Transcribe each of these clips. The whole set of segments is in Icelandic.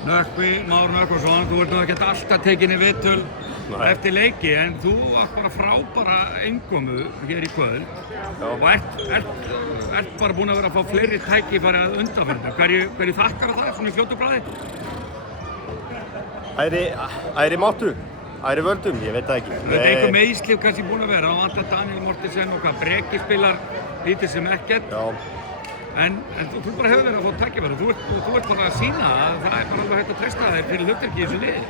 Nökkvi, Már Nökkvason, þú ert nú ekkert alltaf tekinni viðtöl eftir leiki, en þú átt bara frábæra innkomu hér í kvöld og ert bara búinn að vera að fá fleiri tækifæri að undanförnu. Hverju þakkar það svona í fljótu bragði? Æri máttu, æri völdum, ég veit það ekki. Þetta er einhver meiðsli kannski búinn að vera, á vantar Daniel Mortensen og hvað, Breki spilar lítið sem ekkert. Já. En þú bara hefur verið að fá tækifæri, þú ert bara að sýna að það er bara alveg hægt að treysta þér fyrir hlutverki í þessu liði.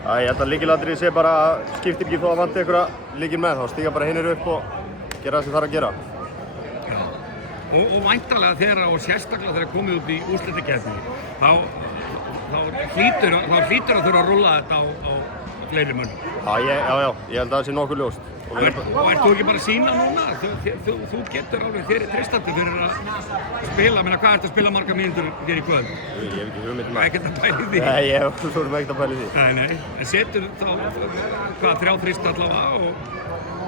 Ég held að lykilatriðið sé bara að skiptir ekki þó að vanti einhverja lykil með, þá stíga bara hinir upp og gera það sem þarf að gera. Já, og væntanlega þegar og sérstaklega þegar komið út í úrslitakeppni, þá hlýtur að þurfa að rúlla þetta á fleiri mönnum. Já, ég held að það sé nokkuð ljóst. Og ert þú ekki bara að sýna núna? Þú getur alveg þeirri treystandi fyrir að spila, menna hvað ertu að spila marga mínútur hér í kvöld? Ég hef ekki hugmynd með. Ekkert að pæla í því? Nei, ég hef ekkert að pæla í því. Nei, en setur þá, hvað, 3 þrist allavega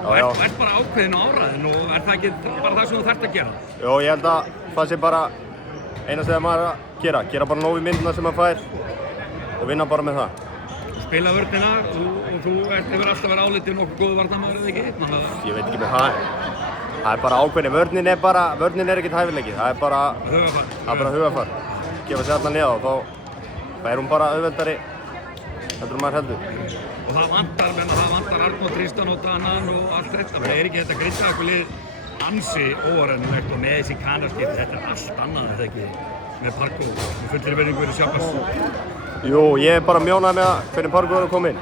og ert bara ákveðin á áræðin og er það ekki bara það sem þú þarft að gera? Jó, ég held að það sé bara eina sem maður er að gera bara nóg í myndina sem maður fær og vinna bara með það. Spila vörnina og þú hefur alltaf verið álitið nokkuð góðu varnarmaður eða ekki? Ég veit ekki með það. Það er bara ákveðni. Vörnin er ekkert hæfileiki. Það er bara hugafar. Gefa sér allan neða og þá er hún bara auðveldari heldur en maður heldur. Og það vantar Arnór Tristan og Danan og allt þetta. Það er ekki þetta Grindavíkurlið ansi óarennilegt og með þessi kanarskipti. Þetta er allt annað þetta ekki með Parko og fullri verðingu fyrir Sjábas. Jú, ég er bara mjónað með að hvernig Parko er að koma inn.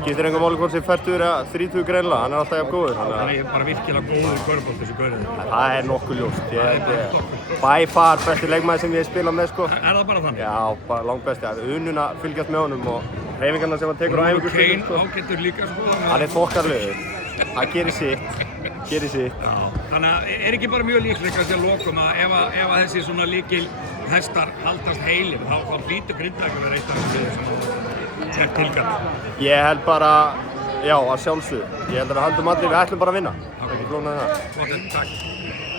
Skiptir enga máli hvort sem 40 eða 30 greinlega, hann er alltaf jafn góður. Það er bara virkilega góður körfubolti þessi gaurið. Það er nokkuð ljóst. By far besti leikmaður sem ég hef spilað með, sko. Er það bara þannig? Já, bara langt besti. Það er unun að fylgjast með honum og hreyfingarna sem hann tekur á æfingu. Kane ágættur líka, sko. Hann er þokkarlegur. Það gerir sitt. Já, þannig að er ekki bara mjög líklegt að lokum að ef þessi svona líkil hestar haldast heilir, þá hlýtur Grindavíkur vera eitt af þessu sem er tilkall. Ég held bara, já, að sjálfsögðu. Ég held að við haldum allir, við ætlum bara að vinna. Ekki flóknar en það. Takk.